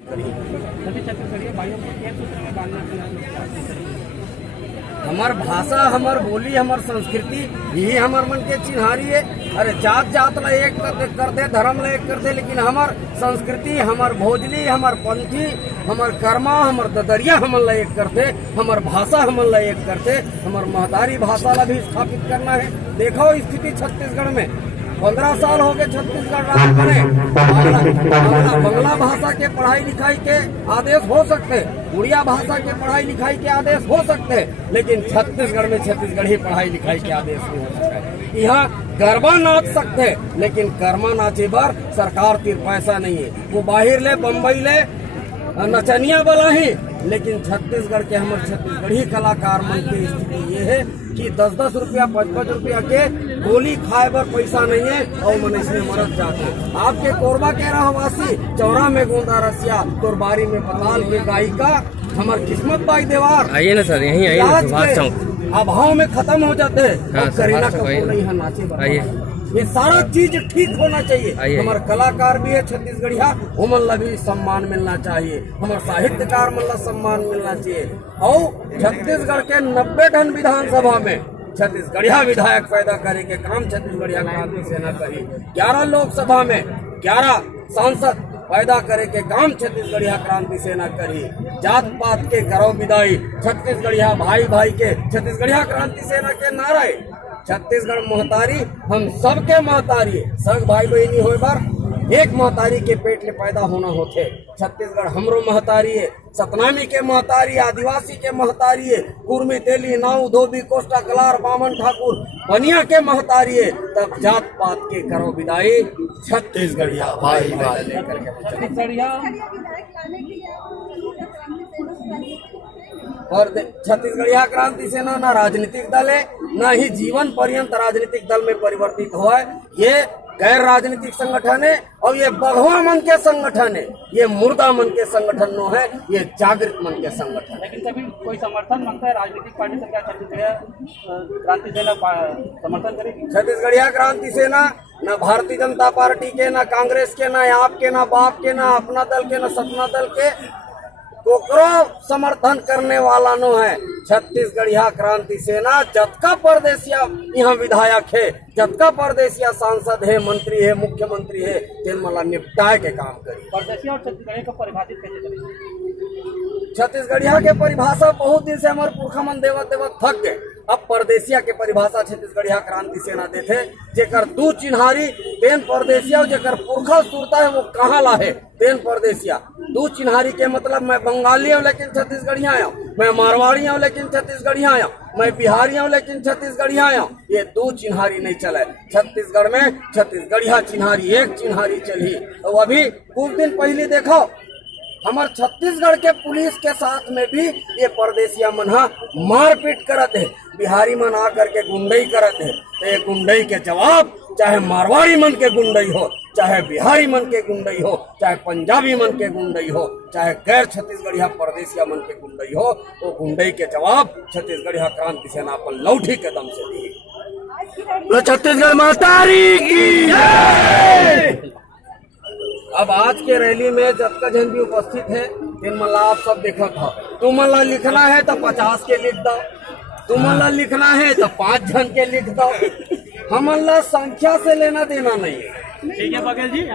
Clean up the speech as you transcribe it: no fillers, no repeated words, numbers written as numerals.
सभी छत्तीसगढ़ी भाइयों को एक सूत्र में बांधना चाहिए। हमार भाषा, हमार बोली, हमार संस्कृति यही हमार मन के चिन्हारी है। अरे जात जात ला एक कर दे, धर्म ला एक कर दे, लेकिन हमार संस्कृति, हमार भोजली, हमार पंथी, हमार कर्मा, हमार ददरिया हमन ला एक कर दे, हमार भाषा हमन ला एक कर दे, हमार महतारी भाषा ला भी स्थापित करना है। देखो स्थिति छत्तीसगढ़ में 15 साल हो गए छत्तीसगढ़ राज करे। बंगला भाषा के पढ़ाई लिखाई के आदेश हो सकते, उड़िया भाषा के पढ़ाई लिखाई के आदेश हो सकते, लेकिन छत्तीसगढ़ में छत्तीसगढ़ी पढ़ाई लिखाई के आदेश नहीं हो सकते। यहाँ गरबा नाच सकते, लेकिन कर्मा नाचे बार सरकार तीर पैसा नहीं है। वो बाहर ले, बम्बई ले नचनिया वाला ही, लेकिन छत्तीसगढ़ के हमारे छत्तीसगढ़ी कलाकार मन की स्थिति ये है कि 10-10 रुपया 5-5 रुपया के गोली खाए पर पैसा नहीं है और मन इसमें मरद जाते। आपके कोरबा के रहवासी चौरा में गोंदा रसिया, तोरबारी में पताल के गायिका हमार किस्मत बाई देवार। आइए ना सर, यहीं आइए ना, सुभाष चौक अभाव में खत्म हो जाते हैं। हाँ, करीना कपूर नहीं है नाचे। आइए, ये सारा चीज ठीक होना चाहिए। हमारे कलाकार भी है छत्तीसगढ़िया, उमन ला भी सम्मान मिलना चाहिए। हमारे साहित्यकार मन ला सम्मान मिलना चाहिए। और छत्तीसगढ़ के 90 टन विधानसभा में छत्तीसगढ़िया विधायक पैदा करे के काम छत्तीसगढ़िया क्रांति सेना करी। 11 लोकसभा में 11 सांसद पैदा करे के काम छत्तीसगढ़िया क्रांति सेना करी। जात पात के करो विदाई, छत्तीसगढ़िया भाई भाई के छत्तीसगढ़िया क्रांति सेना के नारे। छत्तीसगढ़ महतारी हम सबके महतारी, सब भाई बहनी होए बार एक महतारी के पेट ले पैदा होना होते। छत्तीसगढ़ हमरो महतारी है, सतनामी के महतारी, आदिवासी के महतारी है, कुर्मी, तेली, नाऊ, धोबी, कोस्टा, कलार, बामन, ठाकुर, बनिया के महतारी है। तब जात पात के करो विदाई, छत्तीसगढ़िया भाई भाई लेकर छत्तीसगढ़िया और छत्तीसगढ़िया क्रांति सेना ना राजनीतिक दल है, न ही जीवन पर्यंत राजनीतिक दल में परिवर्तित हुआ है। ये गैर राजनीतिक संगठन है और ये बघवा मन के संगठन है, ये मुर्दा मन के संगठन नो है, ये जागृत मन के संगठन। लेकिन कभी कोई समर्थन मांगता है राजनीतिक पार्टी से, क्या छत्तीसगढ़िया क्रांति सेना समर्थन करेगी? छत्तीसगढ़िया क्रांति सेना न भारतीय जनता पार्टी के, न कांग्रेस के, न आपके, न बाप के, न अपना दल के, न सपना दल के कोकरो समर्थन करने वाला नो है। छत्तीसगढ़िया क्रांति सेना जतका परदेसिया यहाँ विधायक है, जतका परदेसिया सांसद है, मंत्री है, मुख्यमंत्री है, तेन मला निपटाए के काम करी। परदेसिया और छत्तीसगढ़िया को परिभाषित कैसे करेंगे? छत्तीसगढ़िया के परिभाषा बहुत दिन से हमारे पुरखा मन देवत थक गए। अब परदेसिया के परिभाषा छत्तीसगढ़िया क्रांति सेना देते, जेकर दू चिन्हारी तेन परदेसिया, जेकर पुरखा सुरता है वो कहाँ ला है तेन परदेसिया। दू चिन्हारी के मतलब मैं बंगाली हूँ लेकिन छत्तीसगढ़िया आया, मैं मारवाड़ी हूँ लेकिन छत्तीसगढ़िया आया, मैं बिहारी हूँ लेकिन छत्तीसगढ़िया आया। ये दो चिन्हारी नहीं चले छत्तीसगढ़ में, छत्तीसगढ़िया चिन्हारी एक चिन्हारी चली। तो अभी कुछ दिन पहले देखो हमारे छत्तीसगढ़ के पुलिस के साथ में भी ये परदेसिया मन मारपीट करत है, बिहारी मन आकर के गुंडई करत है। तो ये गुंडई के जवाब चाहे मारवाड़ी मन के गुंडई हो, चाहे बिहारी मन के गुंडई हो, चाहे पंजाबी मन के गुंडई हो, चाहे गैर छत्तीसगढ़िया परदेसिया मन के गुंडई हो, तो गुंडई के जवाब छत्तीसगढ़िया क्रांति सेना अपन लौठी के दम से दी। छत्तीसगढ़ महतारी की जय। अब आज के रैली में जतका जन भी उपस्थित है, इन मला आप सब देखा था। तुम मला लिखना है तो 50 के लिख दो, तुम मला लिखना है तो 5 जन के लिख दो। हमला संख्या से लेना देना नहीं है। ठीक है बघेल जी।